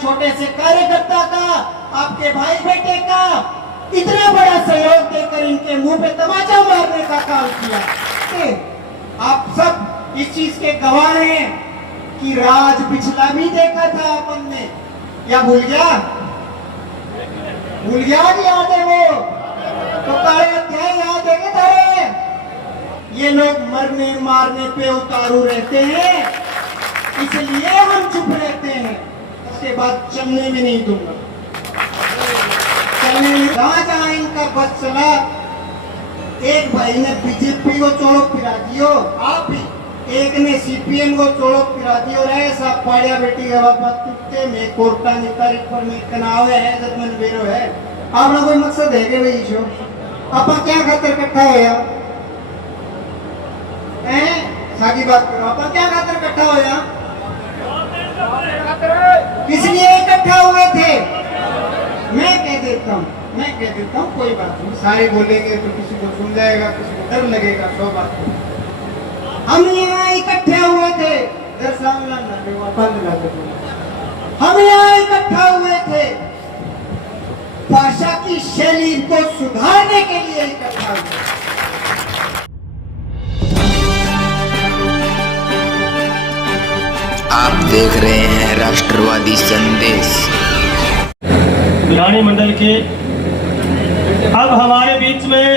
एक छोटे से कार्यकर्ता का, आपके भाई बेटे का इतना बड़ा सहयोग देकर इनके मुंह पे तमाचा मारने का काम किया। आप सब इस चीज के गवाह हैं कि राज पिछला भी देखा था अपन ने, या भूल गया कि याद है वो तो काले अध्याय याद है कि तारे? ये लोग मरने मारने पे उतारू रहते हैं, इसलिए हम चुप रहते हैं। उसके बाद चलने में नहीं दूंगा, चलने में जहां इनका बस चला। एक भाई ने बीजेपी को चोड़ो फिरा दियो, आप ही एक ने सीपीएम को चोड़ो फिरा दियो। ऐसा पाड़िया बेटी का बापा तुक्के में कोर्टा की तारीख पर में तनाव है, जजमेंट बेरो है। आप लोग कोई मकसद है कि भाई शो आपा क्या खातर इकट्ठा होया हैं? सागी बात करो, आपा क्या खातर इकट्ठा होया? किस लिए इकट्ठा हुए थे? मैं कह देता हूँ, कोई बात नहीं, सारे बोलेंगे तो किसी को सुन जाएगा, किसी को डर लगेगा, 100 बात। हम यहाँ इकट्ठे हुए थे, हम यहाँ इकट्ठा हुए थे भाषा की शैली को सुधारने के लिए इकट्ठा हुए। आप देख रहे हैं राष्ट्रवादी संदेश। विधानी मंडल के अब हमारे बीच में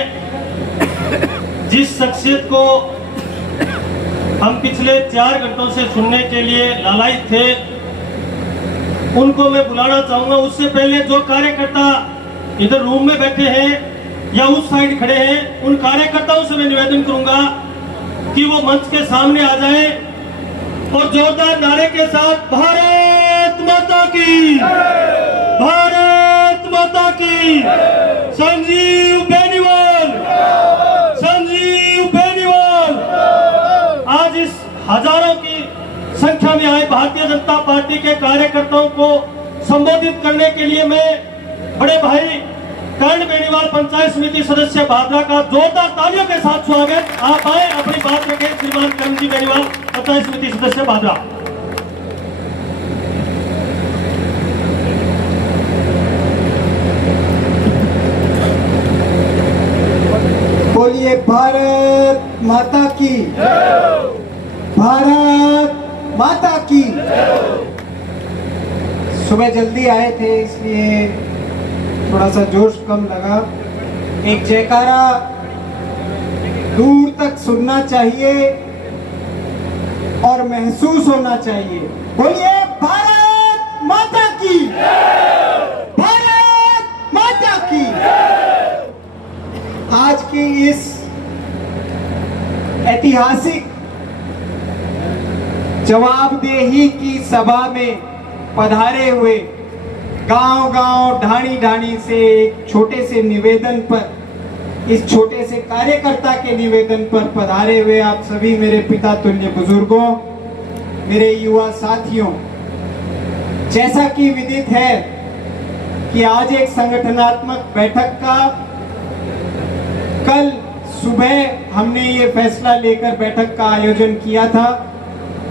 जिस शख्सियत को हम पिछले 4 घंटों से सुनने के लिए लालायित थे, उनको मैं बुलाना चाहूंगा। उससे पहले जो कार्यकर्ता इधर रूम में बैठे हैं या उस साइड खड़े हैं, उन कार्यकर्ताओं से मैं निवेदन करूंगा कि वो मंच के सामने आ जाएं और जोरदार नारे के साथ भारत माता की, भारत माता की, संजीव बेनीवाल, संजीव बेनीवाल। आज इस हजारों की संख्या में आए भारतीय जनता पार्टी के कार्यकर्ताओं को संबोधित करने के लिए मैं बड़े भाई कर्ण बेनीवाल, पंचायत समिति सदस्य भादरा का जोरदार तालियों के साथ स्वागत। आप आए, अपनी बात रखें। श्रीमान कर्ण जी बेनीवाल, पंचायत समिति सदस्य भादरा। बोलिए भारत माता की, भारत माता की। सुबह जल्दी आए थे इसलिए थोड़ा सा जोश कम लगा। एक जयकारा दूर तक सुनना चाहिए और महसूस होना चाहिए। बोलिए भारत माता की, भारत माता की। आज की इस ऐतिहासिक जवाबदेही की सभा में पधारे हुए गांव-गांव, ढाणी-ढाणी से एक छोटे से निवेदन पर, इस छोटे से कार्यकर्ता के निवेदन पर पधारे हुए आप सभी मेरे पिता तुल्य बुजुर्गों, मेरे युवा साथियों, जैसा कि विदित है कि आज एक संगठनात्मक बैठक का, कल सुबह हमने ये फैसला लेकर बैठक का आयोजन किया था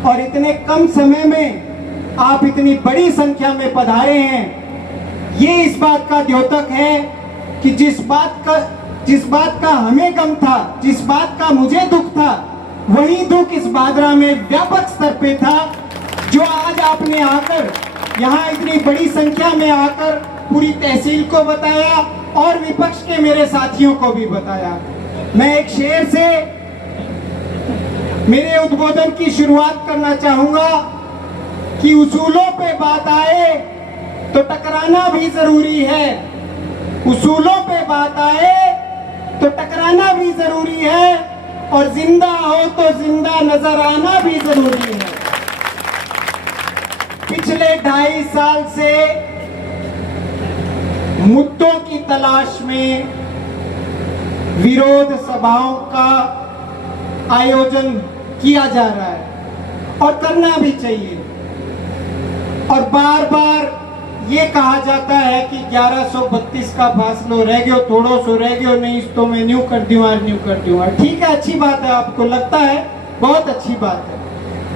और इतने कम समय में आप इतनी बड़ी संख्या में पधारे हैं। ये इस बात का द्योतक है कि जिस बात का हमें गम था, जिस बात का मुझे दुख था, वही दुख इस भादरा में व्यापक स्तर पे था, जो आज आपने आकर यहाँ इतनी बड़ी संख्या में आकर पूरी तहसील को बताया और विपक्ष के मेरे साथियों को भी बताया। मैं एक शेर से मेरे उद्बोधन की शुरुआत करना चाहूंगा कि उसूलों पे बात आए तो टकराना भी जरूरी है, उसूलों पे बात आए तो टकराना भी जरूरी है और जिंदा हो तो जिंदा नजर आना भी जरूरी है। पिछले 2.5 साल से मुद्दों की तलाश में विरोध सभाओं का आयोजन किया जा रहा है और करना भी चाहिए। और बार बार ये कहा जाता है कि 1132 का फासलो रह गयो, थोड़ो सो रह गयो, नहीं तो मैं न्यू कर दूंगा। ठीक है, अच्छी बात है, आपको लगता है, बहुत अच्छी बात है।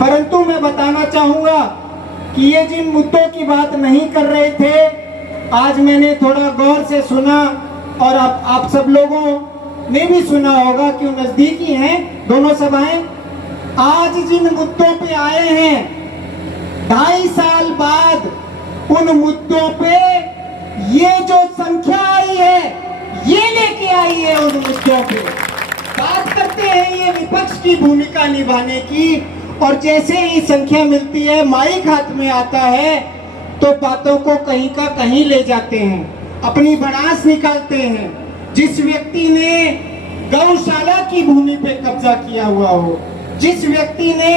परंतु मैं बताना चाहूंगा कि ये जिन मुद्दों की बात नहीं कर रहे थे, आज मैंने थोड़ा गौर से सुना और आप सब लोगों ने भी सुना होगा, क्यों नजदीकी हैं दोनों सभाएं। आज जिन मुद्दों पे आए हैं, 2.5 साल बाद उन मुद्दों पे ये जो संख्या आई है, ये लेके आई है उन मुद्दों पे। बात करते हैं ये विपक्ष की भूमिका निभाने की, और जैसे ही संख्या मिलती है, माइक हाथ में आता है, तो बातों को कहीं का कहीं ले जाते हैं, अपनी भड़ास निकालते हैं। जिस व्यक्ति ने गौशाला की भूमि पे कब्जा किया हुआ हो, जिस व्यक्ति ने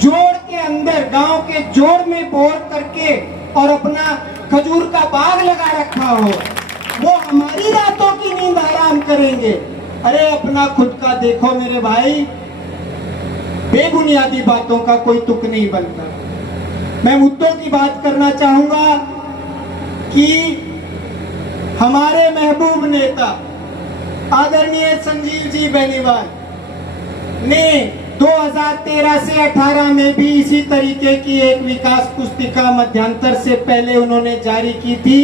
जोड़ के अंदर, गांव के जोड़ में बोर करके और अपना खजूर का बाग लगा रखा हो, वो हमारी रातों की नींद आराम करेंगे। अरे अपना खुद का देखो मेरे भाई, बेबुनियादी बातों का कोई तुक नहीं बनता। मैं मुद्दों की बात करना चाहूंगा कि हमारे महबूब नेता आदरणीय संजीव जी बेनीवाल ने 2013 से 18 में भी इसी तरीके की एक विकास पुस्तिका मध्यांतर से पहले उन्होंने जारी की थी।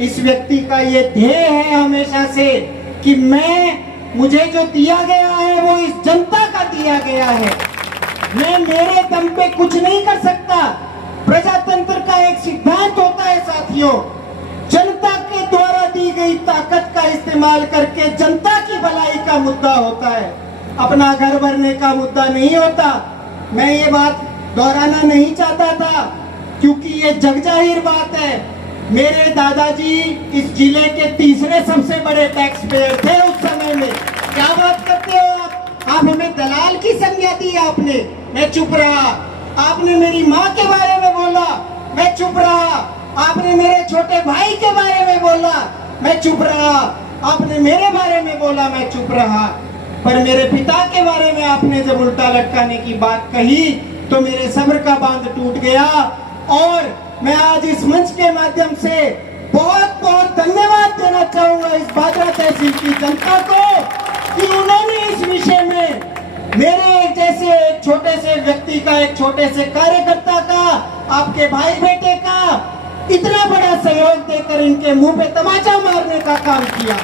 इस व्यक्ति का ये ध्येय है हमेशा से कि मुझे जो दिया गया है वो इस जनता का दिया गया है, मैं मेरे दम पे कुछ नहीं कर सकता। प्रजातंत्र का एक सिद्धांत होता है साथियों, जनता के द्वारा दी गई ताकत का इस्तेमाल करके जनता की भलाई का मुद्दा होता है, अपना घर भरने का मुद्दा नहीं होता। मैं ये बात दोहराना नहीं चाहता था क्योंकि ये जगजाहिर बात है। मेरे दादाजी इस जिले के तीसरे सबसे बड़े टैक्स पेयर थे उस समय में। क्या बात करते हो आप हमें दलाल की संज्ञा दी आपने, मैं चुप रहा। आपने मेरी माँ के बारे में बोला, मैं चुप रहा। आपने मेरे छोटे भाई के बारे में बोला, मैं चुप रहा। आपने मेरे बारे में बोला, मैं चुप रहा। पर मेरे पिता के बारे में आपने जब उल्टा लटकाने की बात कही तो मेरे सब्र का बांध टूट गया। और मैं आज इस मंच के माध्यम से बहुत बहुत धन्यवाद देना चाहूंगा इस बाजरा तहसील की जनता को कि उन्होंने इस विषय में मेरे जैसे एक छोटे से व्यक्ति का, एक छोटे से कार्यकर्ता का, आपके भाई बेटे का इतना बड़ा सहयोग देकर इनके मुंह पे तमाचा मारने का काम किया।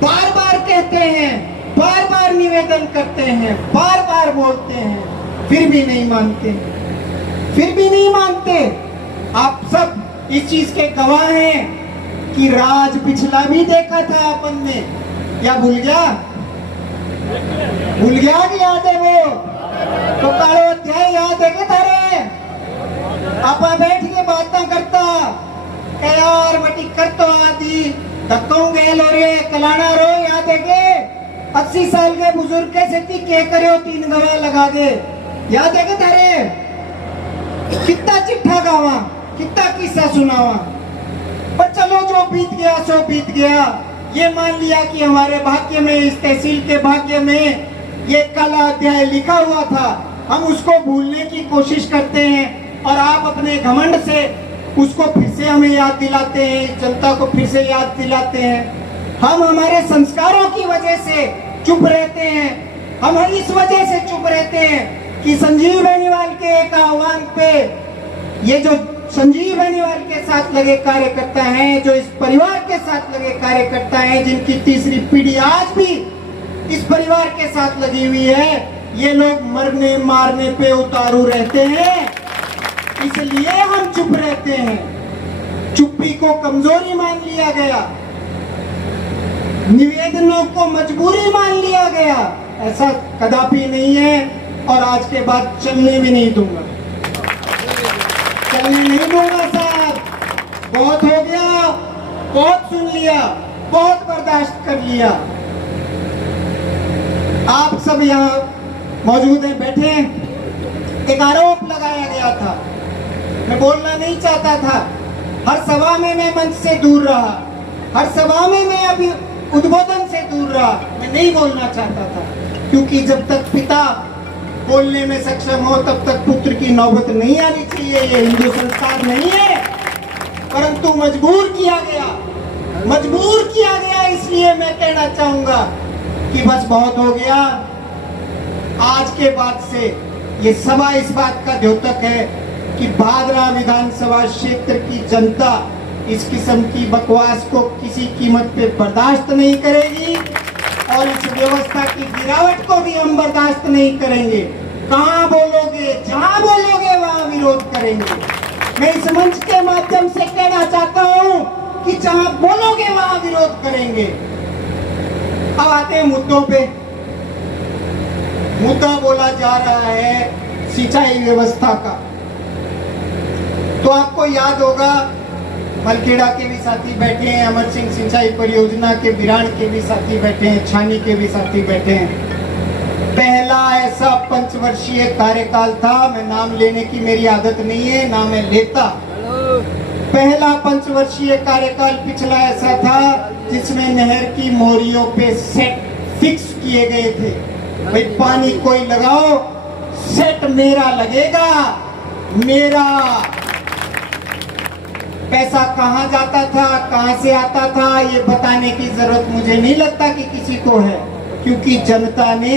बार बार कहते हैं, बार बार निवेदन करते हैं, बार बार बोलते हैं, फिर भी नहीं मानते, फिर भी नहीं मानते। आप सब इस चीज के गवाह हैं कि राज पिछला भी देखा था अपन ने, या भूल गया? भूल गया कि याद है वो? तो कालो अध्याय याद है क्या थारे? आप बैठ के बातें करता के यार मटी कर तो आदि धक्कों गेल हो रे कलाना रो, याद है के 80 साल के बुजुर्ग कैसे थी के करे 3 गवा लगा दे, याद है के थारे? कितना चिट्ठा गावा, कितना किस्सा सुनावा। पर चलो जो बीत गया सो बीत गया। ये मान लिया कि हमारे भाग्य में, इस तहसील के भाग्य में ये काला अध्याय लिखा हुआ था, हम उसको भूलने की कोशिश करते हैं और आप अपने घमंड से उसको फिर से हमें याद दिलाते हैं, जनता को फिर से याद दिलाते हैं। हम हमारे संस्कारों की वजह से चुप रहते हैं, हम इस वजह से चुप रहते हैं कि संजीव बेनीवाल के एक आह्वान पे ये जो संजीव बेनीवाल के साथ लगे कार्यकर्ता हैं, जो इस परिवार के साथ लगे कार्यकर्ता हैं, जिनकी तीसरी पीढ़ी आज भी इस परिवार के साथ लगी हुई है, ये लोग मरने मारने पे उतारू रहते हैं, इसलिए हम चुप रहते हैं। चुप्पी को कमजोरी मान लिया गया, निवेदनों को मजबूरी मान लिया गया। ऐसा कदापि नहीं है और आज के बाद चलने भी नहीं दूंगा, चलने नहीं दूंगा साहब। बहुत हो गया, बहुत सुन लिया, बहुत बर्दाश्त कर लिया। आप सब यहाँ मौजूद हैं, बैठे हैं। एक आरोप लगाया गया था, मैं बोलना नहीं चाहता था। हर सभा में मैं मंच से दूर रहा, हर सभा में मैं अभी उद्बोधन से दूर रहा। मैं नहीं बोलना चाहता था क्योंकि जब तक पिता बोलने में सक्षम हो तब तक पुत्र की नौबत नहीं आनी चाहिए, ये हिंदू संस्कार नहीं है। परंतु मजबूर किया गया, मजबूर किया गया। इसलिए मैं कहना चाहूंगा कि बस बहुत हो गया। आज के बाद से ये सभा इस बात का द्योतक है कि भादरा विधानसभा क्षेत्र की जनता इस किस्म की बकवास को किसी कीमत पे बर्दाश्त नहीं करेगी और इस व्यवस्था की गिरावट को भी हम बर्दाश्त नहीं करेंगे। कहाँ बोलोगे, जहाँ बोलोगे वहाँ विरोध करेंगे। मैं इस मंच के माध्यम से कहना चाहता हूँ कि जहाँ बोलोगे वहाँ विरोध करेंगे। अब आते हैं मुद्दों पे। मुद्दा बोला जा रहा है सिंचाई व्यवस्था का। तो आपको याद होगा मलखेड़ा के भी साथी बैठे हैं, अमर सिंह सिंचाई परियोजना के बिरान के भी साथी बैठे हैं, छानी के भी साथी बैठे हैं। पहला ऐसा पंचवर्षीय कार्यकाल था, मैं नाम लेने की मेरी आदत नहीं है, ना मैं लेता। पहला पंचवर्षीय कार्यकाल पिछला ऐसा था जिसमें नहर की मोरियों पे सेट फिक्स किए गए थे। भाई पानी कोई लगाओ, सेट मेरा लगेगा, मेरा। पैसा कहाँ जाता था, कहाँ से आता था, ये बताने की जरूरत मुझे नहीं लगता कि किसी को है, क्योंकि जनता ने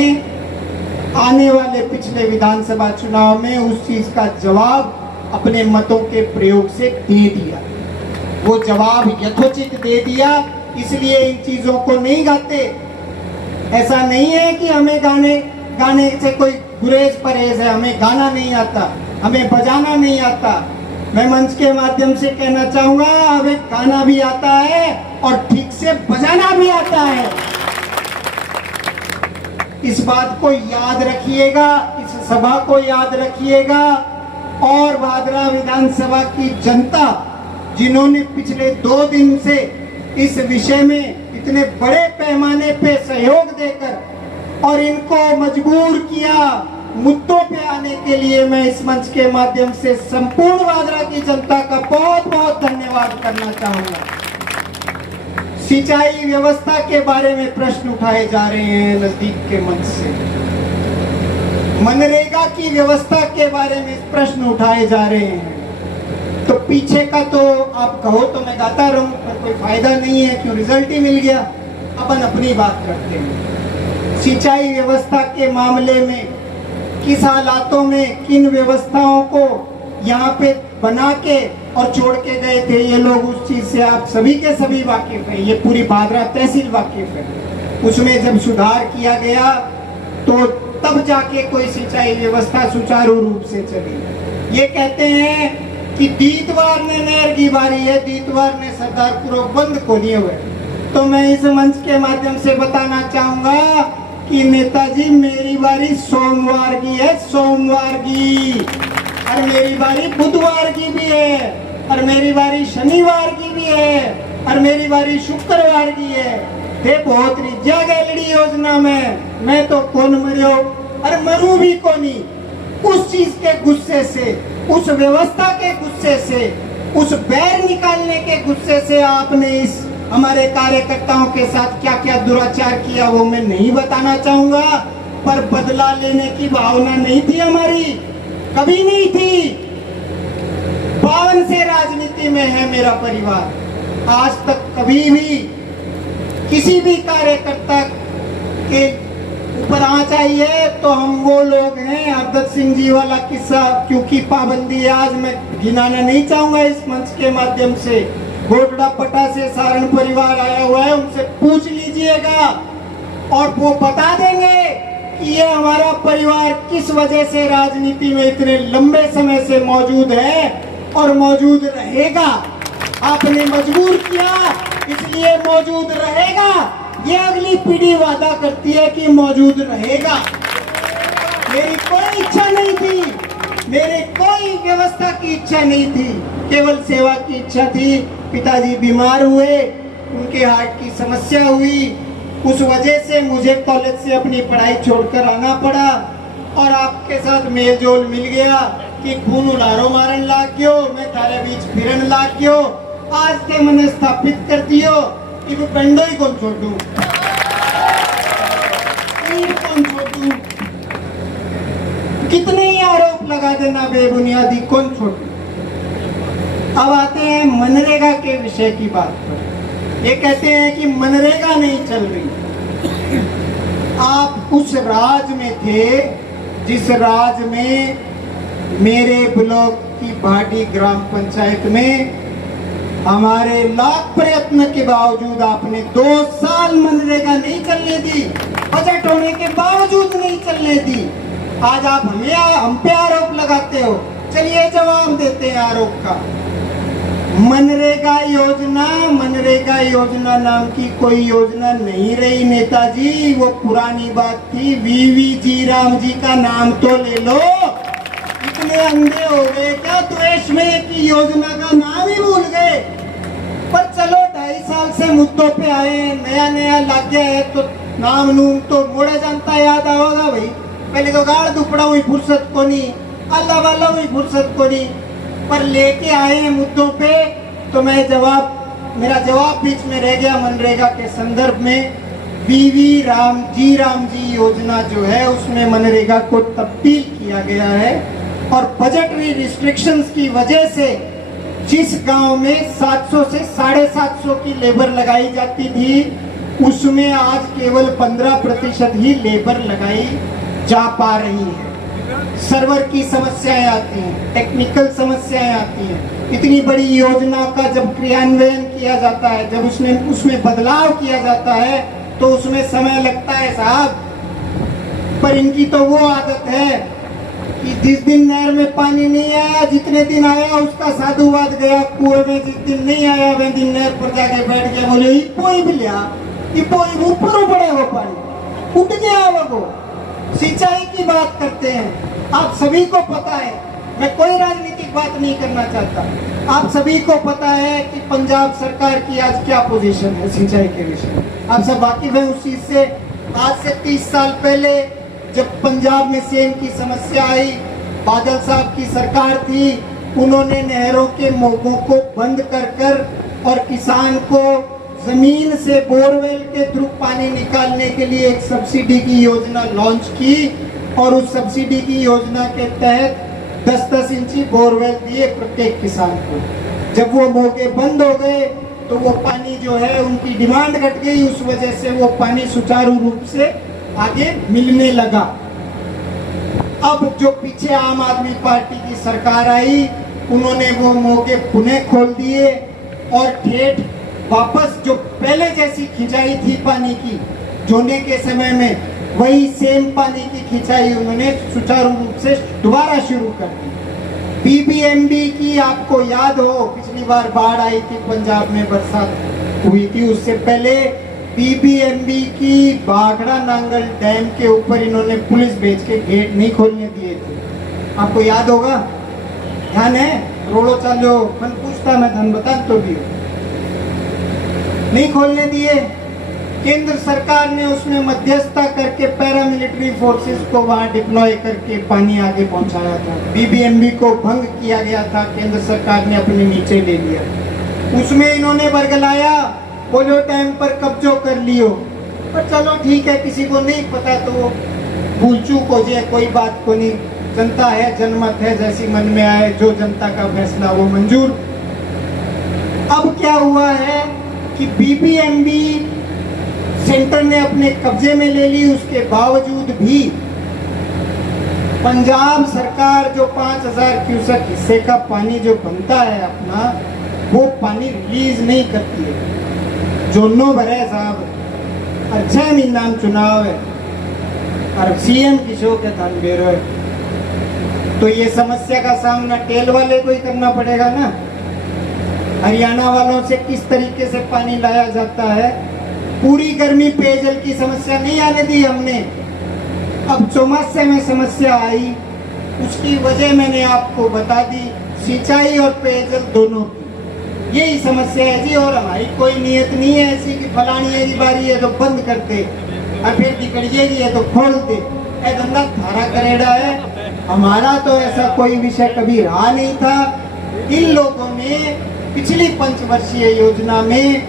आने वाले पिछले विधानसभा चुनाव में उस चीज का जवाब अपने मतों के प्रयोग से दे दिया। वो जवाब यथोचित दे दिया, इसलिए इन चीजों को नहीं गाते। ऐसा नहीं है कि हमें गाने से कोई गुरेज परहेज है, हमें गाना नहीं आता, हमें बजाना नहीं आता। मैं मंच के माध्यम से कहना चाहूंगा, हमें गाना भी आता है और ठीक से बजाना भी आता है। इस बात को याद रखिएगा, इस सभा को याद रखिएगा। और भादरा विधानसभा की जनता जिन्होंने पिछले 2 दिन से इस विषय में इतने बड़े पैमाने पे सहयोग देकर और इनको मजबूर किया मुद्दों पे आने के लिए, मैं इस मंच के माध्यम से संपूर्ण भादरा की जनता का बहुत बहुत धन्यवाद करना चाहूंगा। सिंचाई व्यवस्था के बारे में प्रश्न उठाए जा रहे हैं नजदीक के मंच से। मनरेगा की व्यवस्था के बारे में प्रश्न उठाए जा रहे हैं। तो पीछे का तो आप कहो तो मैं गाता रहूं, पर कोई फायदा नहीं है, क्यों रिजल्ट ही मिल गया। अपन अपनी बात करते हैं। सिंचाई व्यवस्था के मामले में किस हालातों में किन व्यवस्थाओं को यहाँ पे बना के और छोड़ के गए थे ये लोग, उस चीज से आप सभी के सभी वाकिफ है। ये पूरी भादरा तहसील वाकिफ है। उसमें जब सुधार किया गया तो तब जाके कोई सिंचाई व्यवस्था सुचारू रूप से चली। ये कहते हैं कि दीतवार ने नहर की बारी है, दीतवार ने सरदारपुर बंद को नहीं हुए। तो मैं इस मंच के माध्यम से बताना चाहूंगा कि नेताजी मेरी बारी सोमवार की है, सोमवार की, और मेरी बारी बुधवार की भी है, और मेरी बारी शनिवार की भी है, और मेरी बारी शुक्रवार की है। ये बहुत रिज्जा गैलड़ी योजना में मैं तो कौन मरियो और मरू भी कोनी। उस चीज के गुस्से से, उस व्यवस्था के गुस्से से, उस बैर निकालने के गुस्से से आपने इस हमारे कार्यकर्ताओं के साथ क्या क्या दुराचार किया वो मैं नहीं बताना चाहूंगा, पर बदला लेने की भावना नहीं थी हमारी, कभी नहीं थी। 52 से राजनीति में है मेरा परिवार। आज तक कभी भी किसी भी कार्यकर्ता के ऊपर आंच आई है तो हम वो लोग हैं। हरदत्त सिंह जी वाला किस्सा क्योंकि पाबंदी है, आज मैं गिनाना नहीं चाहूंगा इस मंच के माध्यम से। घोटड़ा पटा से सारण परिवार आया हुआ है, उनसे पूछ लीजिएगा और वो बता देंगे कि ये हमारा परिवार किस वजह से राजनीति में इतने लंबे समय से मौजूद है और मौजूद रहेगा। आपने मजबूर किया इसलिए मौजूद रहेगा। ये अगली पीढ़ी वादा करती है कि मौजूद रहेगा। मेरी कोई इच्छा नहीं थी, मेरे कोई व्यवस्था की इच्छा नहीं थी, केवल सेवा की इच्छा थी। पिताजी बीमार हुए, उनके हार्ट की समस्या हुई, उस वजह से मुझे कॉलेज से अपनी पढ़ाई छोड़कर आना पड़ा और आपके साथ मेल जोल मिल गया कि खून उलारो मारन लाग गयो, मैं तारे बीच फिरन लाग गयो। आज ते मैंने स्थापित कर दियो कि वो पेंडो ही कौन छोड़ दूं, कौन छोड़ दूं, कितने ही आरोप लगा देना बेबुनियादी, कौन छोड़ दूं। अब आते हैं मनरेगा के विषय की बात पर। ये कहते हैं कि मनरेगा नहीं चल रही। आप उस राज में थे जिस राज में मेरे ब्लॉक की भाटी ग्राम पंचायत में हमारे लाख प्रयत्न के बावजूद आपने 2 साल मनरेगा नहीं चलने दी, बजट होने के बावजूद नहीं चलने दी। आज आप हम पे आरोप लगाते हो। चलिए जवाब देते हैं आरोप का। मनरेगा योजना नाम की कोई योजना नहीं रही नेताजी, वो पुरानी बात थी। वीवी जी राम जी का नाम तो ले लो। इतने अंधे हो गए क्या द्वेष में कि योजना का नाम ही भूल गए। पर चलो 2.5 साल से मुद्दों पे आए, नया लग गया है तो नाम नूम तो मोड़ा जानता याद आओगा भाई। पहले तो गाड़ दुपड़ा हुई फुर्सत को नहीं, अल्लाह वाला हुई फुर्सत को नहीं, पर लेके आए हैं मुद्दों पे। तो मेरा जवाब बीच में रह गया। मनरेगा के संदर्भ में वीवी राम जी योजना जो है उसमें मनरेगा को तब्दील किया गया है और बजटरी रिस्ट्रिक्शंस की वजह से जिस गांव में 700 से 750 की लेबर लगाई जाती थी उसमें आज केवल 15% ही लेबर लगाई जा पा रही है। सर्वर की समस्याएं आती हैं, टेक्निकल समस्याएं आती हैं। इतनी बड़ी योजना का जब क्रियान्वयन किया जाता है, जब उसमें बदलाव किया जाता है तो उसमें समय लगता है साहब। पर इनकी तो वो आदत है कि जिस दिन नहर में पानी नहीं आया, जितने दिन आया उसका साधुवाद गया कुएं में। जिस दिन नहीं आया वह दिन नहर पर जाके बैठ गया, बोले इपोई भी लिया, इपोई ऊपर उबड़े हो पानी उठ गया वो। सिंचाई की बात करते हैं, आप सभी को पता है, मैं कोई राजनीतिक बात नहीं करना चाहता। आप सभी को पता है कि पंजाब सरकार की आज क्या पोजीशन है सिंचाई के विषय में। आप सब वाकिफ हैं उस चीज से। आज से 30 साल पहले जब पंजाब में सेम की समस्या आई, बादल साहब की सरकार थी, उन्होंने नहरों के मोगों को बंद कर और किसान को जमीन से बोरवेल के थ्रू पानी निकालने के लिए एक सब्सिडी की योजना लॉन्च की और उस सब्सिडी की योजना के तहत 10-10 इंची बोरवेल दिए प्रत्येक किसान को। जब वो मोगे बंद हो गए तो वो पानी जो है उनकी डिमांड घट गई, उस वजह से वो पानी सुचारू रूप से आगे मिलने लगा। अब जो पीछे आम आदमी पार्टी की सरकार आई, उन्होंने वो मोगे पुनः खोल दिए और ठेठ वापस जो पहले जैसी खिंचाई थी पानी की जोने के समय में, वही सेम पानी की खिंचाई उन्होंने सुचारू रूप से दोबारा शुरू कर दी। बीबीएमबी की आपको याद हो, पिछली बार बाढ़ आई थी पंजाब में, बरसात हुई थी, उससे पहले बीबीएमबी की बागड़ा नांगल डैम के ऊपर इन्होंने पुलिस भेज के गेट नहीं खोलने दिए थे। आपको याद होगा, ध्यान है? रोड़ो चालो मन पूछता मैं धन बता तो भी नहीं खोलने दिए। केंद्र सरकार ने उसमें मध्यस्थता करके पैरामिलिट्री फोर्सेस को वहां डिप्लॉय करके पानी आगे पहुंचाया था। बीबीएमबी को भंग किया गया था, केंद्र सरकार ने अपने नीचे ले लिया। उसमें इन्होंने बरगलाया, बोलो टाइम पर कब्जो कर लियो। पर चलो ठीक है, किसी को नहीं पता तो वो भूल चूक हो जाए, कोई बात को नहीं। जनता है, जनमत है, जैसी मन में आए जो जनता का फैसला वो मंजूर। अब क्या हुआ है कि बीबीएमबी सेंटर ने अपने कब्जे में ले ली, उसके बावजूद भी पंजाब सरकार जो 5000 क्यूसेक हिस्से का पानी जो बनता है अपना, वो पानी रिलीज नहीं करती है। जोनो भरे साहब, 6 महीना में चुनाव है और सीएम की शो के थान बेरो है, तो ये समस्या का सामना टेल वाले को ही करना पड़ेगा ना। हरियाणा वालों से किस तरीके से पानी लाया जाता है, पूरी गर्मी पेयजल की समस्या नहीं आने दी हमने। अब चौमासे में समस्या आई, उसकी वजह मैंने आपको बता दी, सिंचाई और पेयजल दोनों की यही समस्या है जी। और हमारी कोई नियत नहीं है ऐसी कि फलानी है बारी है तो बंद कर दे और फिर दिकड़िएगी है तो खोल दे, ऐ धंधा थारा करेड़ा है। हमारा तो ऐसा कोई विषय कभी रहा नहीं था। इन लोगों ने पिछली पंचवर्षीय योजना में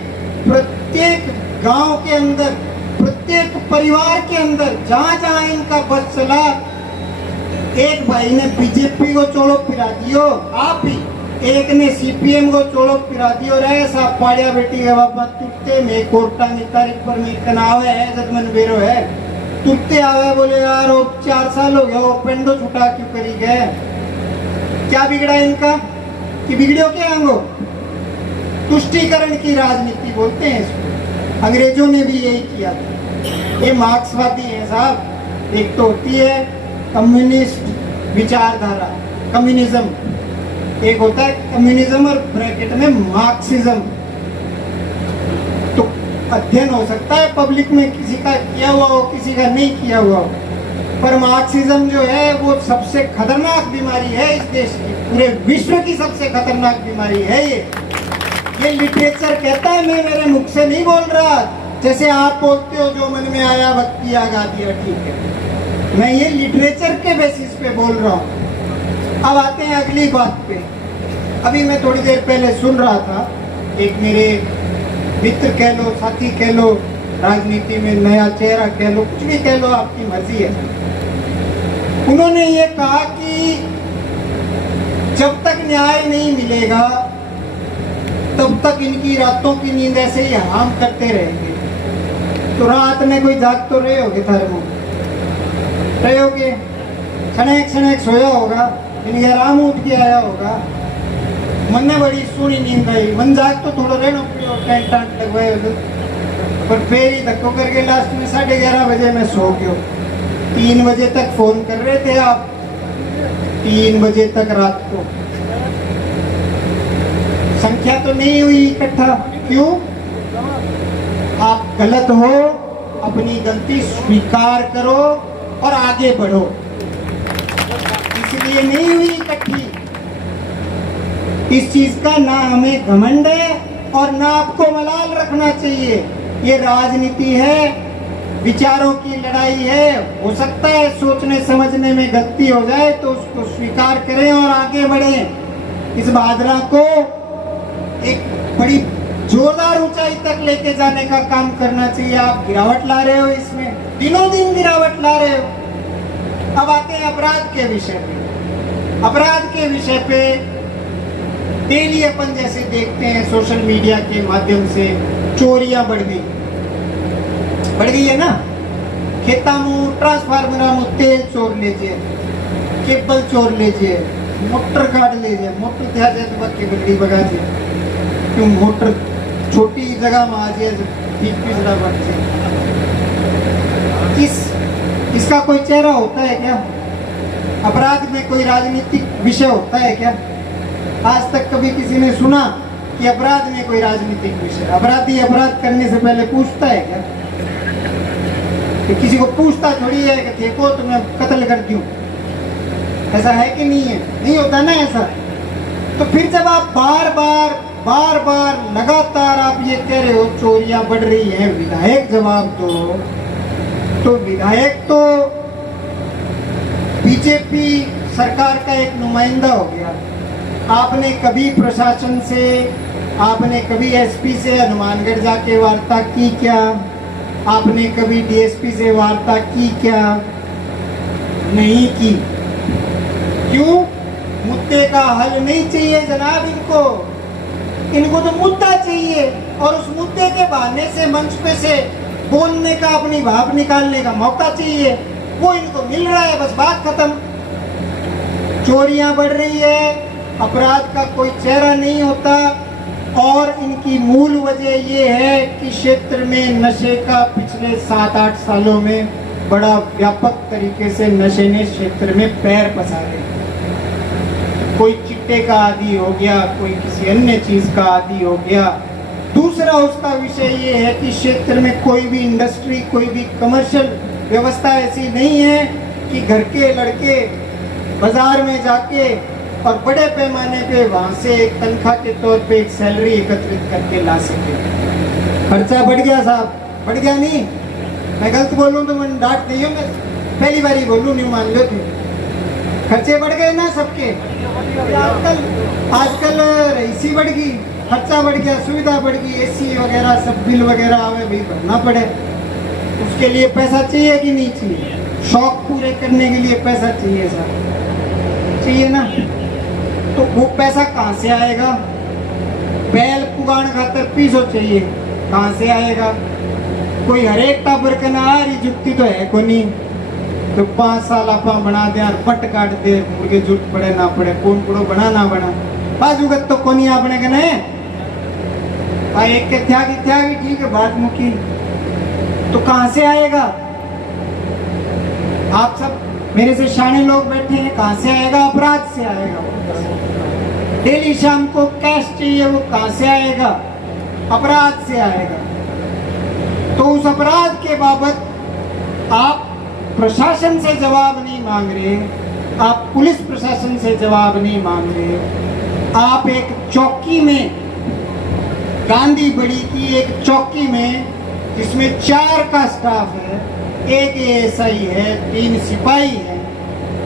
प्रत्येक गांव के अंदर, प्रत्येक परिवार के अंदर, जहां जहां इनका बस चला, एक भाई ने बीजेपी को चोड़ो फिरा दियो, आप ही एक ने सीपीएम को चोड़ो फिरा दियो। ऐसा पाड़िया बेटी है बाबा तुत्ते में कोर्टा में तारीख पर में तनाव है, जजमन बेरो है। तुरते आवे बोले यार वो 4 साल हो गया वो पेंडो छुटा क्यों करी गए, क्या बिगड़ा इनका कि बिगड़ो क्या आंगो। तुष्टीकरण की राजनीति बोलते हैं इसको, अंग्रेजों ने भी यही किया था। ये मार्क्सवादी है साहब। एक तो होती है कम्युनिस्ट विचारधारा कम्युनिज्म, एक होता है कम्युनिज्म और ब्रैकेट में मार्क्सिज्म। तो अध्ययन हो सकता है पब्लिक में किसी का किया हुआ हो किसी का नहीं किया हुआ हो, पर मार्क्सिज्म जो है वो सबसे खतरनाक बीमारी है इस देश की, पूरे विश्व की सबसे खतरनाक बीमारी है ये लिटरेचर कहता है, मैं मेरे मुख से नहीं बोल रहा, जैसे आप बोलते हो जो मन में आया वक्त किया गा दिया, ठीक है, मैं ये लिटरेचर के बेसिस पे बोल रहा हूँ। अब आते हैं अगली बात पे। अभी मैं थोड़ी देर पहले सुन रहा था, एक मेरे मित्र कह लो साथी कह लो राजनीति में नया चेहरा कह लो कुछ भी कह लो आपकी मर्जी है, उन्होंने ये कहा कि जब तक न्याय नहीं मिलेगा तब तक इनकी रातों की नींद ऐसे ही हराम करते रहेंगे। तो रात में कोई जाग तो रहे होगे थर्मो रहे होगे, क्षणेक क्षणेक सोया होगा, इनके आराम उठ के आया होगा, मन ने बड़ी सोनी नींद आई, मन जाग तो थोड़ा रहना टेंट टांट लगवाए, पर फिर ही धक्को करके लास्ट में 11:30 बजे मैं सो गया। 3 बजे तक फोन कर रहे थे आप, 3 बजे तक रात को। संख्या तो नहीं हुई इकट्ठा, क्यों? आप गलत हो, अपनी गलती स्वीकार करो और आगे बढ़ो, इसलिए नहीं हुई इकट्ठी। इस चीज का ना हमें घमंड है और ना आपको मलाल रखना चाहिए। ये राजनीति है, विचारों की लड़ाई है, हो सकता है सोचने समझने में गलती हो जाए तो उसको स्वीकार करें और आगे बढ़ें। इस भादरा को एक बड़ी जोरदार ऊंचाई तक लेके जाने का काम करना चाहिए। आप गिरावट ला रहे हो, इसमें दिनों दिन गिरावट ला रहे हो। अब आते हैं अपराध के विषय पे। अपराध के विषय पे डेली अपन जैसे देखते हैं सोशल मीडिया के माध्यम से चोरियां बढ़ गई है ना। खेता मुँह ट्रांसफार्मर मुँह तेल चोर लीजिए, केबल चोर लीजिए, मोटर काट लीजिए, मोटर ध्या जाए तो बाकी बिल्ली बगा दिए, क्यों मोटर छोटी जगह में आ जाए ठीक पिछड़ा बढ़ जाए। इसका कोई चेहरा होता है क्या? अपराध में कोई राजनीतिक विषय होता है क्या? आज तक कभी किसी ने सुना कि अपराध में कोई राजनीतिक विषय? अपराधी अपराध करने से पहले पूछता है क्या? कि किसी को पूछता थोड़ी है कि देखो तो मैं कत्ल कर दूं, ऐसा है कि नहीं है? नहीं होता ना ऐसा। तो फिर जब आप बार बार लगातार आप ये कह रहे हो चोरियां बढ़ रही हैं, विधायक जवाब दो। तो विधायक तो बीजेपी सरकार का एक नुमाइंदा हो गया। आपने कभी प्रशासन से, आपने कभी एसपी से हनुमानगढ़ जाके वार्ता की क्या? आपने कभी डीएसपी से वार्ता की क्या? नहीं की। क्यों? मुद्दे का हल नहीं चाहिए जनाब इनको तो मुद्दा चाहिए, और उस मुद्दे के बहाने से मंच पे से बोलने का, अपनी भाव निकालने का मौका चाहिए, वो इनको मिल रहा है, बस बात खत्म। चोरियां बढ़ रही है, अपराध का कोई चेहरा नहीं होता, और इनकी मूल वजह ये है कि क्षेत्र में नशे का पिछले 7-8 सालों में बड़ा व्यापक तरीके से नशे ने क्षेत्र में पैर पसारे। कोई चिट्टे का आदी हो गया, कोई किसी अन्य चीज का आदी हो गया। दूसरा उसका विषय ये है कि क्षेत्र में कोई भी इंडस्ट्री, कोई भी कमर्शियल व्यवस्था ऐसी नहीं है कि घर के लड़के बाजार में जाके और बड़े पैमाने पे वहां से एक तनख्वाह के तौर पे एक सैलरी एकत्रित करके ला सके। खर्चा बढ़ गया साहब, बढ़ गया नहीं? मैं गलत बोलूं तो मैंने डांट दी हो, मैं पहली बार ही बोलूं, नहीं मान लो थे। खर्चे बढ़ गए ना सबके। आजकल रईसी बढ़ गई, खर्चा बढ़ गया, सुविधा बढ़ गई, एसी वगैरह सब बिल वगैरह आवे भाई भरना पड़े। उसके लिए पैसा चाहिए कि नहीं चाहिए? शौक पूरे करने के लिए पैसा चाहिए सर, चाहिए ना? तो वो पैसा कहाँ से आएगा? बैल पुगान खातर 200 चाहिए, कहाँ से आएगा? कोई हरेक टाबर के नार जुक्ति तो है को नहीं। तो 5 साल आप बना दे और पट काट दे, मुर्गे जुट पड़े ना पड़े, कौन पड़ो बना ना बना, बाजूगत तो कोनी आपने कहना है भाई। एक के त्यागी ठीक है, बात मुकी तो कहां से आएगा? आप सब मेरे से शाने लोग बैठे हैं, कहां से आएगा? अपराध से आएगा। डेली शाम को कैश चाहिए, वो कहां से आएगा? अपराध से आएगा। तो उस अपराध के बाबत आप प्रशासन से जवाब नहीं मांग रहे, आप पुलिस प्रशासन से जवाब नहीं मांग रहे, आप एक चौकी में, गांधी बड़ी की एक चौकी में जिसमें 4 का स्टाफ है, 1 एएसआई है, 3 सिपाही है,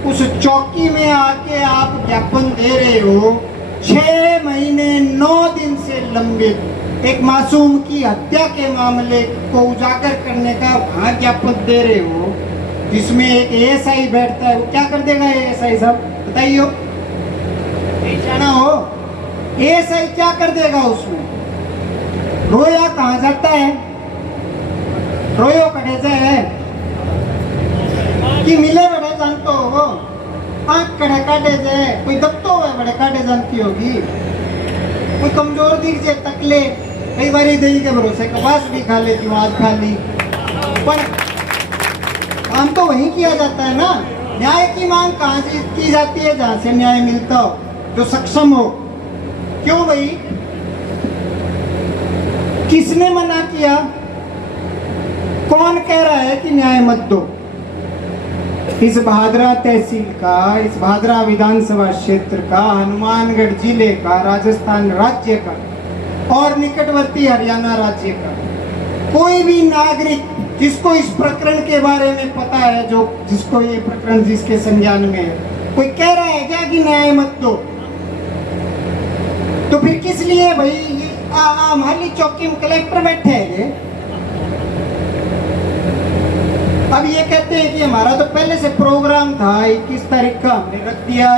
उस चौकी में आके आप ज्ञापन दे रहे हो 6 महीने 9 दिन से लंबित एक मासूम की हत्या के मामले को उजागर करने का वहां ज्ञापन दे रहे हो, जिसमें एक एएसआई बैठता है। वो क्या कर देगा एएसआई साहब, बताइए? नहीं जाना हो, एएसआई क्या कर देगा उसमें? रोया कहाँ जाता है? रोयो कटे जाए कि मिले बड़े जानते हो, आँख कड़े काटे जाए, कोई दबतो हुए बड़े काटे जानती होगी, कोई कमजोर दिख जाए तकले, कई बारी दही के भरोसे कपास भी खा लेती हूँ, आज खा ली, पर काम तो वहीं किया जाता है ना। न्याय की मांग कहाँ से की जाती है? जहाँ से न्याय मिलता हो, जो सक्षम हो। क्यों भाई? किसने मना किया? कौन कह रहा है कि न्याय मत दो? इस भादरा तहसील का, इस भादरा विधानसभा क्षेत्र का, हनुमानगढ़ जिले का, राजस्थान राज्य का और निकटवर्ती हरियाणा राज्य का कोई भी नागरिक जिसको इस प्रकरण के बारे में पता है, जो जिसको ये प्रकरण जिसके संज्ञान में है, कोई कह रहा है क्या कि न्याय मत दो? तो फिर किस लिए भाई हमारी चौकी में कलेक्टर बैठे हैं? अब ये कहते हैं कि हमारा तो पहले से प्रोग्राम था, 21 तारीख का हमने रख दिया,